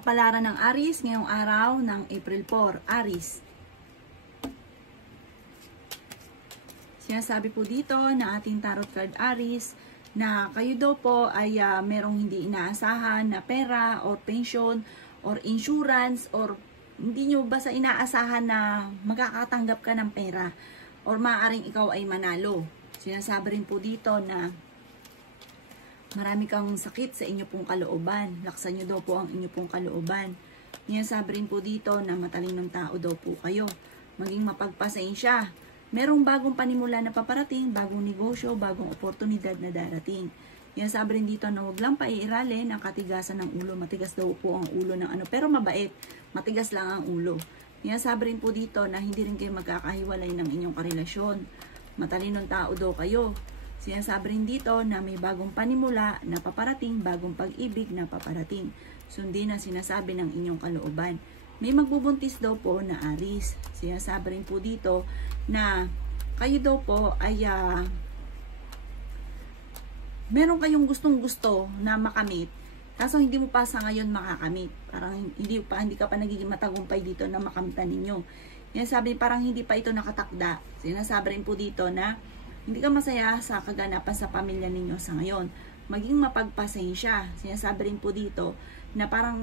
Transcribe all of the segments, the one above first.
Kapalaran ng Aries ngayong araw ng April 4. Aries. Sinasabi po dito na ating tarot card Aries na kayo daw po ay merong hindi inaasahan na pera or pension or insurance or hindi nyo basta inaasahan na magkakatanggap ka ng pera or maaaring ikaw ay manalo. Sinasabi rin po dito na marami kang sakit sa inyo pong kalooban. Laksan nyo daw po ang inyo pong kalooban. Sinasabi rin po dito na matalinong tao daw po kayo. Maging mapagpasensya. Merong bagong panimula na paparating, bagong negosyo, bagong oportunidad na darating. Sinasabi rin dito na huwag lang paiiralin ang katigasan ng ulo. Matigas daw po ang ulo ng ano. Pero mabait. Matigas lang ang ulo. Sinasabi rin po dito na hindi rin kayo magkakahiwalay ng inyong karelasyon. Matalinong tao daw kayo. Sinasabi rin dito na may bagong panimula na paparating, bagong pag-ibig na paparating. Sundin ang sinasabi ng inyong kalooban. May magbubuntis daw po na Aries. Sinasabi rin po dito na kayo daw po ay meron kayong gustong-gusto na makamit. Kaso hindi mo pa sa ngayon makakamit. Parang hindi ka pa nagiging matagumpay dito na makamitan ninyo. Sinasabi parang hindi pa ito nakatakda. Sinasabi rin po dito na hindi ka masaya sa kaganapan sa pamilya ninyo sa ngayon. Maging mapagpasensya. Sinasabi rin po dito na parang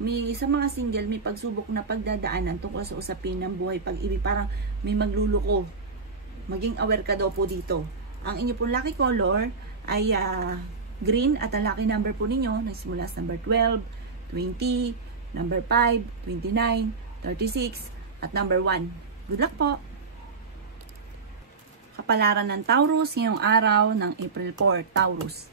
may sa mga single may pagsubok na pagdadaanan tungkol sa usapin ng buhay pag-ibig. Parang may magluluko. Maging aware ka daw po dito. Ang inyo pong lucky color ay green at ang lucky number po ninyo nagsimula sa number 12, 20, number 5, 29, 36 at number 1. Good luck po! Kapalaran ng Taurus ngayong araw ng April 4. Taurus.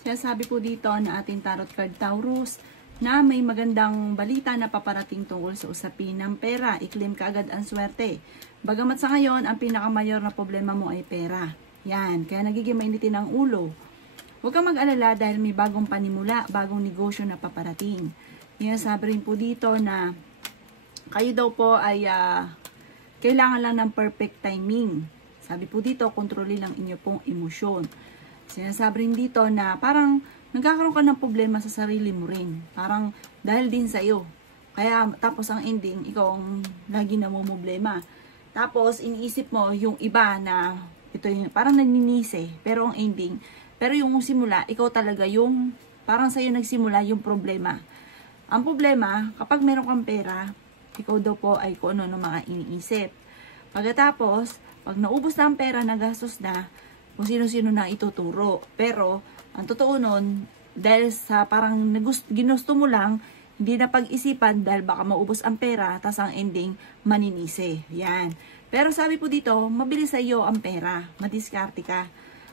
Sinasabi po dito na ating tarot card Taurus na may magandang balita na paparating tungkol sa usapin ng pera. I-claim ka agad ang swerte. Bagamat sa ngayon, ang pinakamayor na problema mo ay pera. Yan, kaya nagiging mainitin ang ulo. Huwag kang mag-alala dahil may bagong panimula, bagong negosyo na paparating. Sinasabi rin po dito na kayo daw po ay kailangan lang ng perfect timing. Sabi po dito, kontrolin lang inyo pong emosyon. Sinasabi rin dito na parang nagkakaroon ka ng problema sa sarili mo rin. Parang dahil din sa iyo. Kaya tapos ang ending, ikaw ang lagi namumblema. Tapos iniisip mo yung iba na ito yung parang naninisi. Pero ang ending, pero yung simula, ikaw talaga yung parang sa iyo nagsimula yung problema. Ang problema, kapag meron kang pera, ikaw daw po ay kung ano mga iniisip. Pagkatapos, pag naubos na ang pera, nagastos na, kung sino-sino na ituturo. Pero, ang totoo nun, dahil sa parang ginusto mo lang, hindi na pag-isipan dahil baka maubos ang pera, tas ang ending, maninisi. Yan. Pero sabi po dito, mabilis sa iyo ang pera. Madiskarte ka.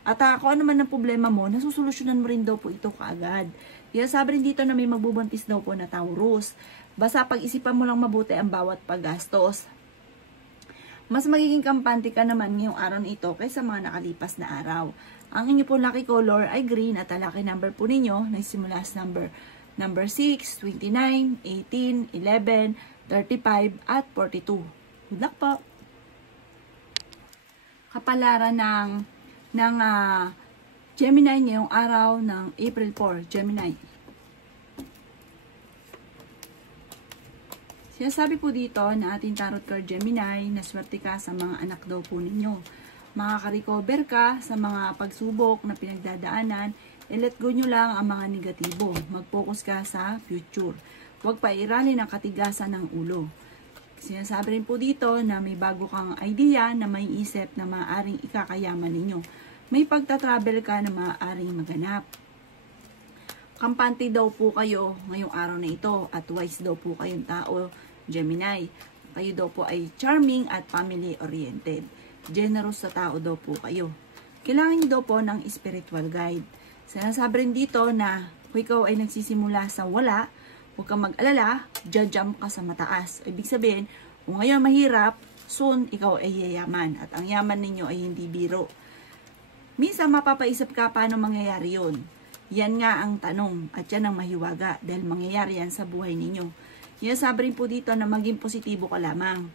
At kung ano man ang problema mo, nasusolusyonan mo rin daw po ito kaagad. Kaya sabi rin dito na may magbubuntis daw po na Taurus. Basta pag-isipan mo lang mabuti ang bawat paggastos. Mas magiging kampante ka naman ngayong araw na ito kaysa mga nakalipas na araw. Ang inyo po lucky color ay green at ang lucky number po ninyo nagsimula sa number 6, 29, 18, 11, 35 at 42. Good luck po! Kapalaran ng Gemini ngayong araw ng April 4. Gemini. Sinasabi po dito na ating tarot card Gemini na swerte ka sa mga anak daw po ninyo. Makaka-recover ka sa mga pagsubok na pinagdadaanan. Let go nyo lang ang mga negatibo. Mag-focus ka sa future. Huwag pairalin ang katigasan ng ulo. Sinasabi rin po dito na may bago kang idea na may isip na maaaring ikakayaman ninyo. May pagta-travel ka na maaaring maganap. Kampante daw po kayo ngayong araw na ito at wise daw po kayong tao, Gemini. Kayo daw po ay charming at family-oriented. Generous sa tao daw po kayo. Kailangan niyo daw po ng spiritual guide. Sinasabi rin dito na kung ikaw ay nagsisimula sa wala, huwag kang mag-alala, jump ka sa mataas. Ibig sabihin, kung ngayon mahirap, soon ikaw ay yayaman. At ang yaman ninyo ay hindi biro. Minsan mapapaisip ka paano mangyayari yun. Yan nga ang tanong at yan ang mahiwaga dahil mangyayari yan sa buhay ninyo. Sabi rin po dito na maging positibo ka lamang.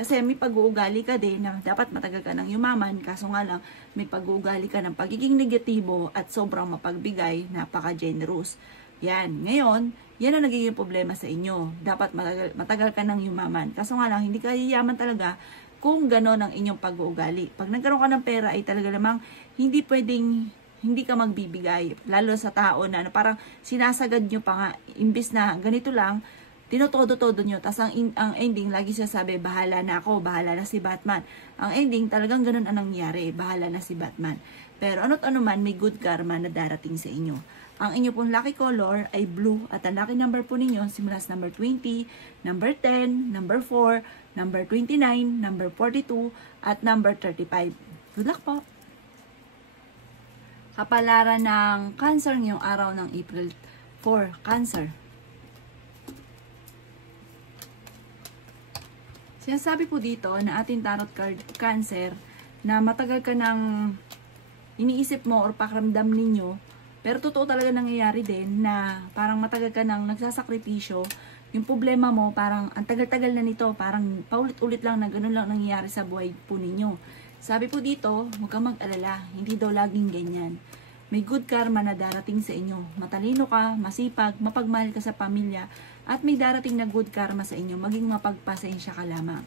Kasi may pag-uugali ka din na dapat matagal ka ng yumaman, kaso nga lang may pag-uugali ka ng pagiging negatibo at sobrang mapagbigay, napaka-generous. Yan. Ngayon, yan ang nagiging problema sa inyo. Dapat matagal ka ng yumaman. Kaso nga lang, hindi ka yayaman talaga kung gano'n ang inyong pag-uugali. Pag nagkaroon ka ng pera ay talaga namang hindi pwedeng hindi ka magbibigay. Lalo sa tao na parang sinasagad nyo pa nga, imbis na ganito lang, tinotodo-todo nyo. Tapos ang ending, lagi siya sabi, bahala na ako, bahala na si Batman. Ang ending, talagang ganun ang nangyari, bahala na si Batman. Pero ano't ano man, may good karma na darating sa inyo. Ang inyo pong lucky color ay blue at ang lucky number po ninyo simula sa number 20, number 10, number 4, number 29, number 42, at number 35. Good luck po! Kapalaran ng Cancer ngayong araw ng April 4, Cancer. Sinasabi po dito na ating tarot card Cancer na matagal ka nang iniisip mo or pakiramdam ninyo, pero totoo talaga nangyayari din na parang matagal ka nang nagsasakripisyo. Yung problema mo parang ang tagal-tagal na nito, parang paulit-ulit lang na ganun lang nangyayari sa buhay po ninyo. Sabi po dito, huwag kang mag-alala, hindi daw laging ganyan. May good karma na darating sa inyo. Matalino ka, masipag, mapagmahal ka sa pamilya, at may darating na good karma sa inyo, maging mapagpasensya ka lamang.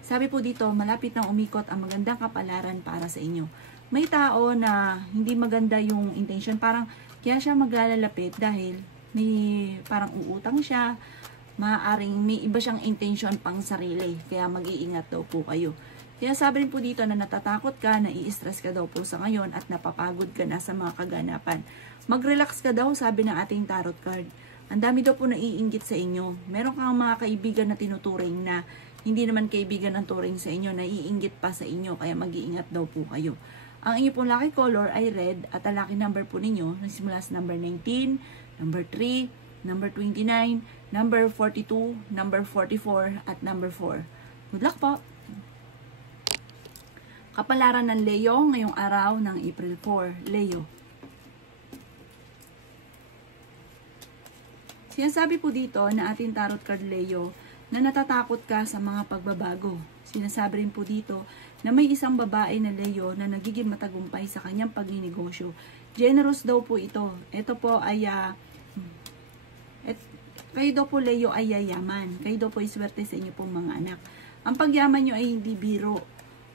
Sabi po dito, malapit nang umikot ang magandang kapalaran para sa inyo. May tao na hindi maganda yung intention, parang kaya siya maglalapit dahil may parang uutang siya, maaaring may iba siyang intention pang sarili, kaya mag-iingat daw po kayo. Kaya sabi rin po dito na natatakot ka, nai-stress ka daw po sa ngayon at napapagod ka na sa mga kaganapan. Mag-relax ka daw, sabi ng ating tarot card. Ang dami daw po naiinggit sa inyo. Meron kang mga kaibigan na tinuturing na hindi naman kaibigan ang turing sa inyo, naiinggit pa sa inyo, kaya mag-iingat daw po kayo. Ang inyo pong lucky color ay red at ang lucky number po ninyo nagsimula sa number 19, number 3, number 29, number 42, number 44, at number 4. Good luck po! Kapalaran ng Leo ngayong araw ng April 4. Leo. Sinasabi po dito na ating tarot card Leo na natatakot ka sa mga pagbabago. Sinasabi rin po dito na may isang babae na Leo na nagiging matagumpay sa kanyang pagninegosyo. Generous daw po ito. Ito po ay kayo daw po Leo ay yayaman. Kayo daw po ay swerte sa inyo pong mga anak. Ang pagyaman nyo ay hindi biro.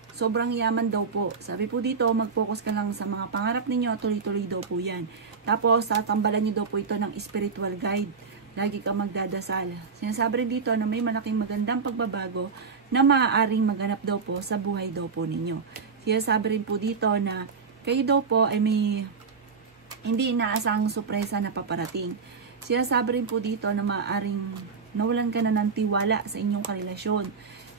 Sobrang yaman daw po. Sabi po dito, mag-focus ka lang sa mga pangarap ninyo at tuloy-tuloy daw po yan. Tapos, tatambalan nyo daw po ito ng spiritual guide. Lagi ka magdadasal. Sinasabi rin dito na may malaking magandang pagbabago na maaaring maganap daw po sa buhay daw po ninyo. Sinasabi rin po dito na kayo daw po ay may hindi inaasahang sorpresa na paparating. Sinasabi rin po dito na maaaring nawalan ka na ng tiwala sa inyong karelasyon.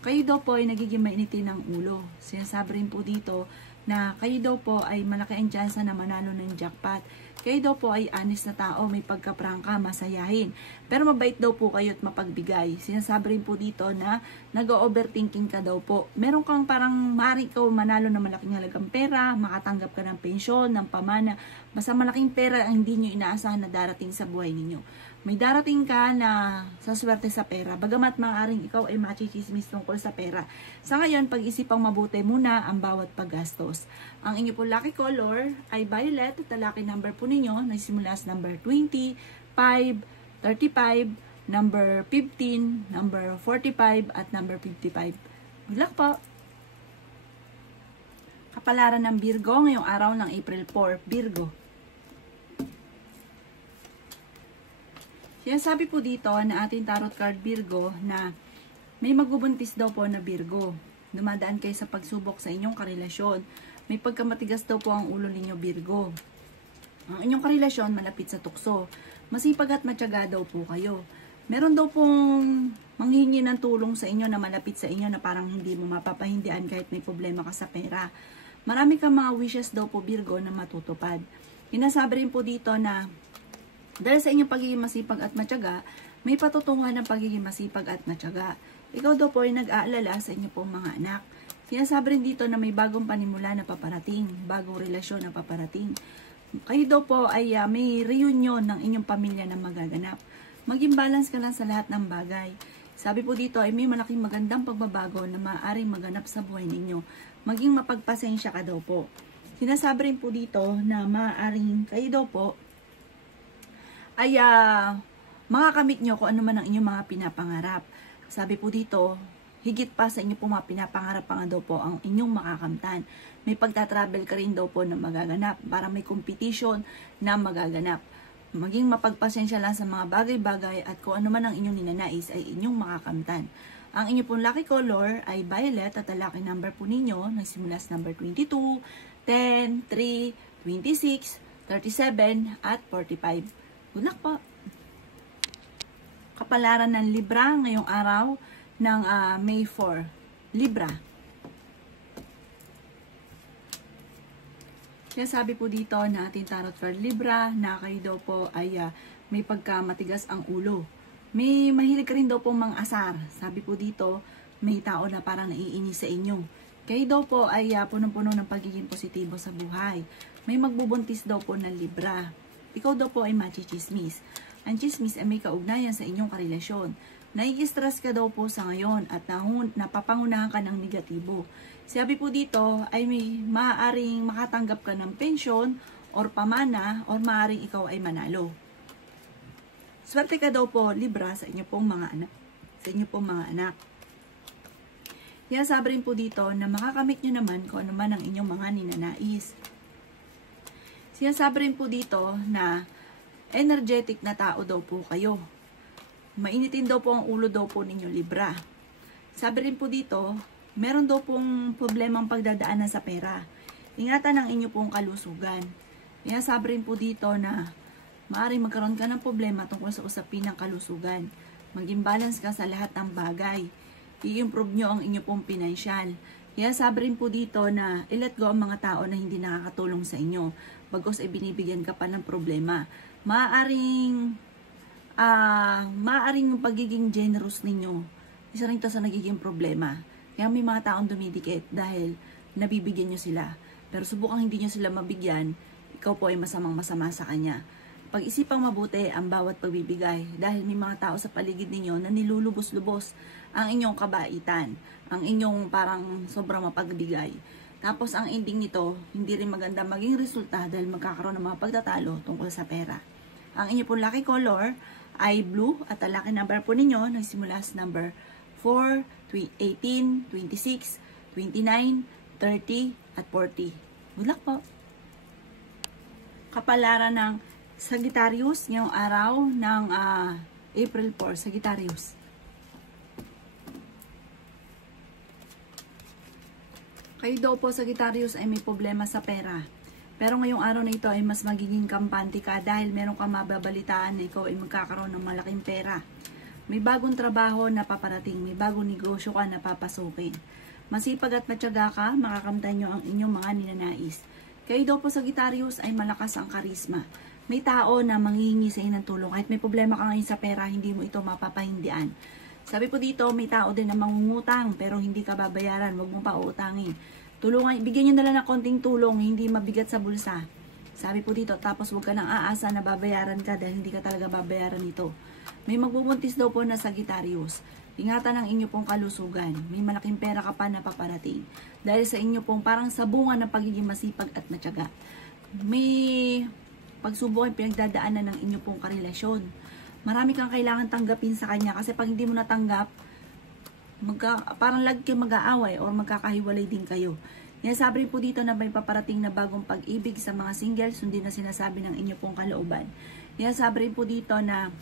Kayo daw po ay nagiging mainitin ng ulo. Sinasabi rin po dito na kayo daw po ay malaki ang tsansa na manalo ng jackpot. Kayo daw po ay honest na tao, may pagkaprangka, masayahin. Pero mabait daw po kayo at mapagbigay. Sinasabi rin po dito na nag-overthinking ka daw po. Meron kang parang maaaring ikaw manalo ng malaking halagang pera, makatanggap ka ng pensyon, ng pamana. Basta malaking pera ang hindi nyo inaasahan na darating sa buhay ninyo. May darating ka na sa swerte sa pera, bagamat maaaring ikaw ay machichismis tungkol sa pera. Sa ngayon, pag-isipang mabuti muna ang bawat paggastos. Ang inyo po lucky color ay violet at ang lucky number po ninyo nagsimula sa number 20, 5, 35, number 15, number 45, at number 55. Good luck po! Kapalaran ng Virgo ngayong araw ng April 4, Virgo. Sinasabi po dito na ating tarot card Virgo na may magbubuntis daw po na Virgo. Dumadaan kayo sa pagsubok sa inyong karelasyon. May pagkamatigas daw po ang ulo ninyo Virgo. Ang inyong karelasyon malapit sa tukso. Masipag at matyaga daw po kayo. Meron daw pong manghihingi ng tulong sa inyo na malapit sa inyo na parang hindi mo mapapahindian kahit may problema ka sa pera. Marami kang mga wishes daw po Virgo na matutupad. Sinasabi rin po dito na dahil sa inyong pagiging masipag at matyaga, may patutunguhan ng pagiging masipag at matyaga. Ikaw daw po ay nag-aalala sa inyo pong mga anak. Sinasabi rin dito na may bagong panimula na paparating, bagong relasyon na paparating. Kayo daw po ay may reunion ng inyong pamilya na magaganap. Maging balance ka lang sa lahat ng bagay. Sabi po dito ay may malaking magandang pagbabago na maaaring maganap sa buhay ninyo. Maging mapagpasensya ka daw po. Sinasabi rin po dito na maaaring kayo daw po ay makakamit nyo kung ano man ang inyong mga pinapangarap. Sabi po dito, higit pa sa inyo po mga pinapangarap pa nga daw po ang inyong makakamtan. May pagta-travel ka rin daw po na magaganap. Para may competition na magaganap. Maging mapagpasensya lang sa mga bagay-bagay at kung ano man ang inyong ninanais ay inyong makakamtan. Ang inyong pong lucky color ay violet at ang lucky number po ninyo nagsimula sa number 22, 10, 3, 26, 37 at 45. Good luck po! Kapalaran ng Libra ngayong araw ng May 4. Libra. Kaya sabi po dito na ating tarot card Libra na kayo daw po ay may pagkamatigas ang ulo. May mahilig ka rin daw po mga asar. Sabi po dito, may tao na parang naiinis sa inyo. Kayo daw po ay punong-puno ng pagiging positibo sa buhay. May magbubuntis daw po ng Libra. Ikaw daw po ay machichismis. Ang chismis ay may kaugnayan sa inyong karelasyon. Nai-stress ka daw po sa ngayon at napapangunahan ka ng negatibo. Sabi po dito ay may maaaring makatanggap ka ng pensyon or pamana or maaaring ikaw ay manalo. Swerte ka daw po Libra sa inyo pong mga anak. Sa inyo pong mga anak. Kaya sabi rin po dito na makakamit nyo naman kung ano man ang inyong mga ninanais. Sinasabi rin po dito na energetic na tao daw po kayo. Mainitin daw po ang ulo daw po ninyo Libra. Sabi rin po dito, meron daw pong problemang pagdadaanan sa pera. Ingatan ang inyo pong kalusugan. Kaya sabi rin po dito na maaaring magkaroon ka ng problema tungkol sa usapin ng kalusugan. Maging balance ka sa lahat ng bagay. I-improve nyo ang inyo pong pinansyal. Kaya sabi rin po dito na i-let go ang mga tao na hindi nakakatulong sa inyo. Bagos ay binibigyan ka pa ng problema. Maaaring yung pagiging generous ninyo, isa rin ito sa nagiging problema. Kaya may mga taong dumidikit dahil nabibigyan nyo sila. Pero subukang hindi nyo sila mabigyan, ikaw po ay masamang-masama sa kanya. Pag-isipang mabuti ang bawat pagbibigay dahil may mga tao sa paligid ninyo na nilulubos-lubos ang inyong kabaitan, ang inyong parang sobrang mapagbigay. Tapos ang ending nito, hindi rin maganda maging resulta dahil magkakaroon ng mga pagtatalo tungkol sa pera. Ang inyong pong lucky color ay blue at ang lucky number po ninyo nagsimula sa number 4, 18, 26, 29, 30 at 40. Good luck po! Kapalaran ng Sagittarius ngayong araw ng April 4, Sagittarius. Kayo daw po Sagittarius ay may problema sa pera. Pero ngayong araw na ito ay mas magiging kampante ka dahil meron kang mababalitaan na ikaw ay magkakaroon ng malaking pera. May bagong trabaho na paparating, may bagong negosyo ka na papasukin. Masipag at matyaga ka, makakamtan nyo ang inyong mga ninanais. Kayo daw po Sagittarius ay malakas ang karisma. May tao na manghihingi sa inyo ng tulong. Kahit may problema ka ngayon sa pera, hindi mo ito mapapahindian. Sabi po dito, may tao din na mangungutang pero hindi ka babayaran, huwag mong pautangin. Tulungan, bigyan nyo na lang ng konting tulong, hindi mabigat sa bulsa. Sabi po dito, tapos huwag ka nang aasa na babayaran ka dahil hindi ka talaga babayaran ito. May magbubuntis daw po na Sagittarius. Ingatan ang inyo pong kalusugan. May malaking pera ka pa na paparating. Dahil sa inyo pong parang sabungan ng pagiging masipag at matyaga. May pagsubok ang pinagdadaanan ng inyo pong karelasyon. Marami kang kailangan tanggapin sa kanya kasi pag hindi mo natanggap, parang lagi kayo mag-aaway o magkakahiwalay din kayo. Yan sabi po dito na may paparating na bagong pag-ibig sa mga singles, hindi na sinasabi ng inyo pong kalooban. Yan sabi po dito na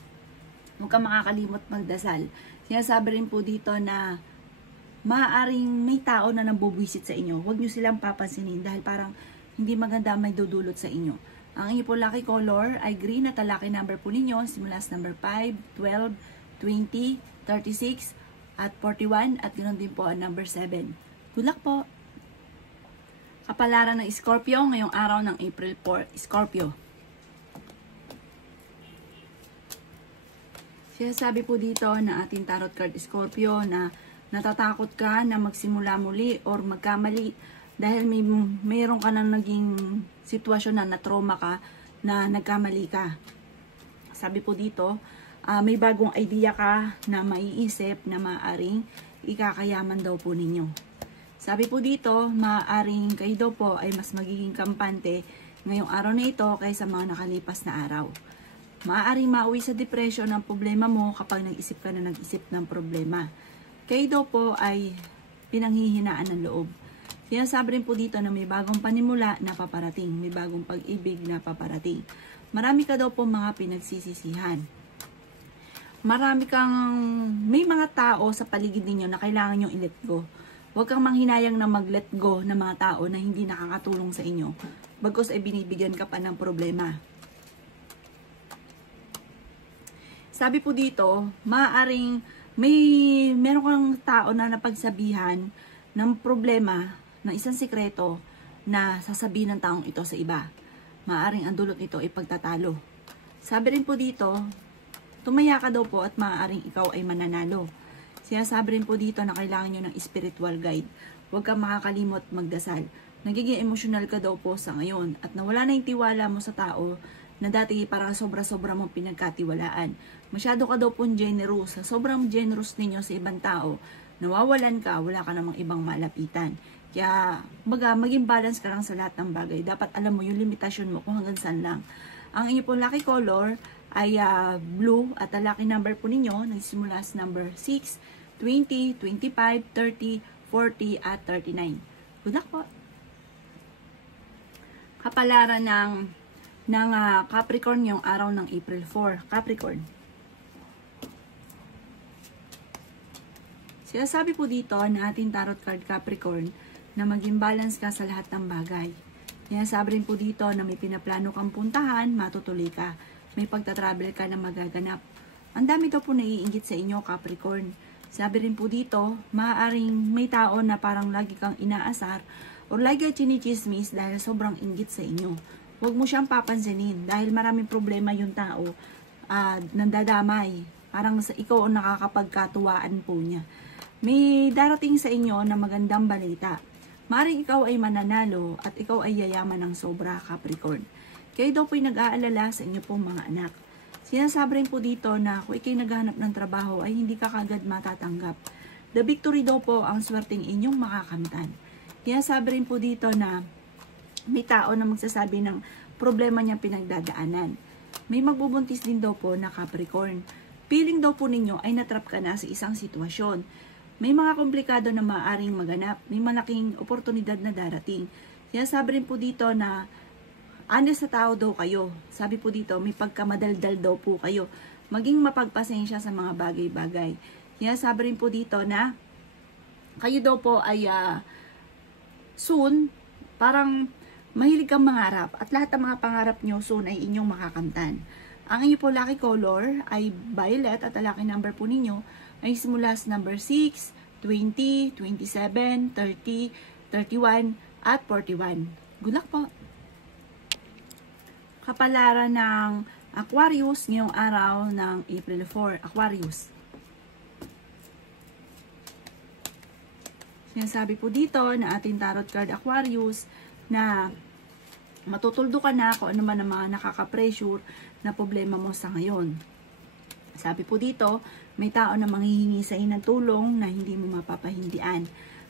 huwag kang makakalimot magdasal. Yan sabi rin po dito na maaaring may tao na nambubwisit sa inyo. Huwag nyo silang papansinin dahil parang hindi maganda may dudulot sa inyo. Ang inyo po lucky color ay green at ang lucky number po ninyo simula sa number 5, 12, 20, 36, at 41 at ganoon din po ang number 7. Good luck po! Kapalaran ng Scorpio ngayong araw ng April 4. Scorpio. Sinasabi po dito na ating tarot card Scorpio na natatakot ka na magsimula muli or magkamali dahil mayroon ka na naging sitwasyon na na-trauma ka na nagkamali ka. Sabi po dito, may bagong idea ka na maiisip na maaaring ikakayaman daw po ninyo. Sabi po dito, maaaring kayo daw po ay mas magiging kampante ngayong araw na ito kaysa mga nakalipas na araw. Maaaring mauwi sa depression ang problema mo kapag nag-isip ka na nag-isip ng problema. Kayo daw po ay pinanghihinaan ng loob. Sinasabi rin po dito na may bagong panimula na paparating, may bagong pag-ibig na paparating. Marami ka daw po mga pinagsisisihan. May mga tao sa paligid ninyo na kailangan nyo i-let go. Huwag kang manghinayang na mag-let go ng mga tao na hindi nakakatulong sa inyo. Bagkus ay binibigyan ka pa ng problema. Sabi po dito, maaaring meron kang tao na napagsabihan ng problema, ng isang sikreto na sasabihin ng taong ito sa iba. Maaaring ang dulot nito ay pagtatalo. Sabi rin po dito, tumaya ka daw po at maaaring ikaw ay mananalo. Sinasabi rin po dito na kailangan nyo ng spiritual guide. Huwag kang makakalimot magdasal. Nagiging emotional ka daw po sa ngayon at nawala na yung tiwala mo sa tao na dati parang sobra-sobra mong pinagkatiwalaan. Masyado ka daw po generous. Sobrang generous ninyo sa ibang tao. Nawawalan ka, wala ka namang ibang malapitan. Kaya maging balance ka lang sa lahat ng bagay. Dapat alam mo yung limitasyon mo kung hanggang saan lang. Ang inyo pong lucky color ay blue at ang lucky number po ninyo nagsimula sa number 6, 20, 25, 30, 40 at 39. Good luck po! Kapalaran ng Capricorn yung araw ng April 4. Capricorn. Sinasabi po dito na ating tarot card Capricorn na maging balance ka sa lahat ng bagay. Sinasabi rin po dito na may pinaplano kang puntahan, matutuloy ka. May pagta-travel ka na magaganap. Ang dami daw po naiinggit sa inyo Capricorn. Sabi rin po dito, maaaring may tao na parang lagi kang inaasar o lagi chinichismis dahil sobrang inggit sa inyo. Huwag mo siyang papansinin dahil maraming problema yung tao nandadamay. Parang ikaw ang nakakapagkatuwaan po niya. May darating sa inyo na magandang balita. Maring ikaw ay mananalo at ikaw ay yayaman ng sobra Capricorn. Kayo daw po'y nag-aalala sa inyo pong mga anak. Sinasabi rin po dito na kung ikaw'y naghahanap ng trabaho ay hindi ka kagad matatanggap. The victory daw po ang swerteng inyong makakamtan. Sinasabi rin po dito na may tao na magsasabi ng problema niyang pinagdadaanan. May magbubuntis din daw po na Capricorn. Feeling daw po ninyo ay natrap ka na sa isang sitwasyon. May mga komplikado na maaaring maganap. May malaking oportunidad na darating. Sinasabi rin po dito na honest sa tao daw kayo. Sabi po dito, may pagkamadaldal daw po kayo. Maging mapagpasensya sa mga bagay-bagay. Sinasabi rin po dito na kayo daw po ay soon, parang mahilig kang mangarap at lahat ng mga pangarap nyo soon ay inyong makakamtan. Ang inyo po lucky color ay violet at ang lucky number po ninyo ay simula sa number 6, 20, 27, 30, 31 at 41. Good luck po! Kapalaran ng Aquarius ngayong araw ng April 4. Aquarius. Sinasabi po dito na ating tarot card Aquarius na matutuldo ka na kung ano man ang mga nakaka-pressure na problema mo sa ngayon. Sabi po dito, may tao na manghihingi sa inyo ng tulong na hindi mo mapapahindian.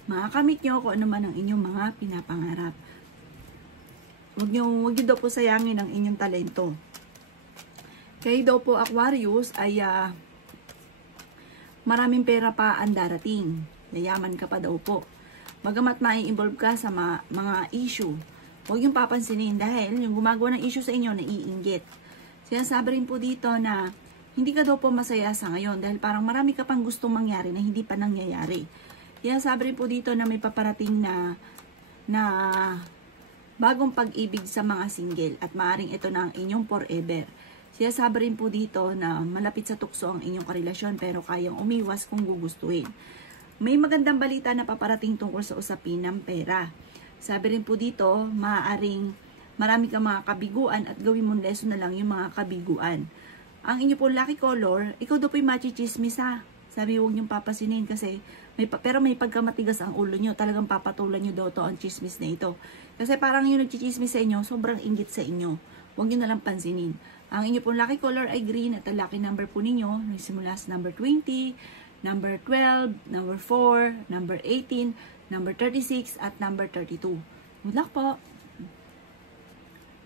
Makakamit nyo kung ano man ang inyong mga pinapangarap. Huwag nyo daw po sayangin ang inyong talento. Kayo daw po Aquarius ay maraming pera pa ang darating. Yayaman ka pa daw po. Bagamat mai-involve ka sa mga issue, huwag yung papansinin dahil yung gumagawa ng issue sa inyo naiinggit. Sinasabi rin po dito na hindi ka daw po masaya sa ngayon dahil parang marami ka pang gustong mangyari na hindi pa nangyayari. Sinasabi rin po dito na may paparating na bagong pag-ibig sa mga single at maaring ito na ang inyong forever. Sinasabi rin po dito na malapit sa tukso ang inyong karelasyon pero kayang umiwas kung gugustuhin. May magandang balita na paparating tungkol sa usapin ng pera. Sabi rin po dito, maaaring marami kang mga kabiguan at gawin mong lesson na lang yung mga kabiguan. Ang inyo pong lucky color, ikaw daw po'y machichismis ha. Sabi huwag niyong papasinin kasi pero may pagkamatigas ang ulo niyo. Talagang papatulan niyo daw to ang chismis na ito. Kasi parang yung nagchichismis sa inyo, sobrang inggit sa inyo. Huwag niyo nalang pansinin. Ang inyo pong lucky color ay green at ang lucky number po ninyo nagsimula sa number 20, number 12, number 4, number 18, number 36, at number 32. Good luck po!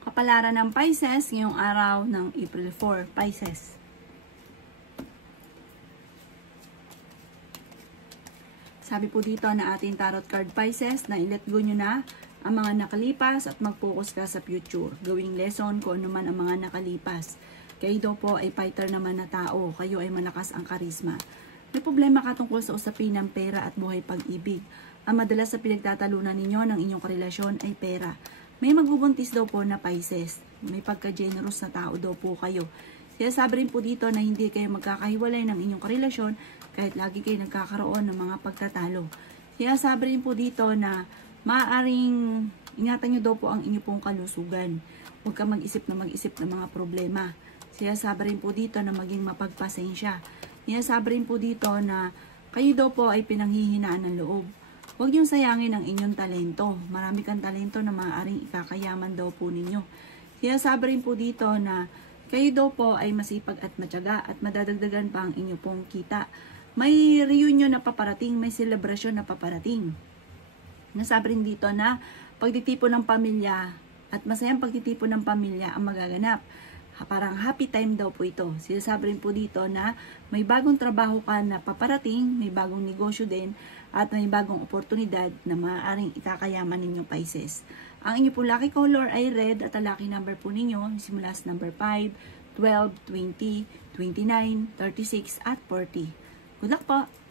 Kapalaran ng Pisces ngayong araw ng April 4, Pisces. Sabi po dito na ating tarot card Pisces na i-let go nyo na ang mga nakalipas at mag-focus ka sa future. Gawing lesson kung ano man ang mga nakalipas. Kayo daw po ay fighter naman na tao. Kayo ay malakas ang karisma. May problema ka tungkol sa usapin ng pera at buhay pag-ibig. Ang madalas sa pinagtatalunan ninyo ng inyong karelasyon ay pera. May magbubuntis daw po na Pisces. May pagka-generous na tao daw po kayo. Kaya sabi rin po dito na hindi kayo magkakahiwalay ng inyong karelasyon kahit lagi kayo nagkakaroon ng mga pagtatalo. Kaya sabi rin po dito na maaaring ingatan nyo daw po ang inyong pong kalusugan. Huwag ka mag-isip ng mga problema. Kaya sabi rin po dito na maging mapagpasensya. Kaya sabi rin po dito na kayo daw po ay pinanghihinaan ng loob. Huwag niyong sayangin ang inyong talento. Marami kang talento na maaaring ikakayaman daw po ninyo. Kaya sabi rin po dito na kayo daw po ay masipag at matyaga at madadagdagan pa ang inyong pong kita. May reunion na paparating, may celebration na paparating. Nasabi rin dito na pagtitipon ng pamilya at masayang pagtitipon ng pamilya ang magaganap. Parang happy time daw po ito. Sinasabi rin po dito na may bagong trabaho ka na paparating, may bagong negosyo din, at may bagong oportunidad na maaaring ikakayaman ninyo Pisces. Ang inyo po lucky color ay red at ang lucky number po ninyo simula sa number 5, 12, 20, 29, 36 at 40. Good luck po!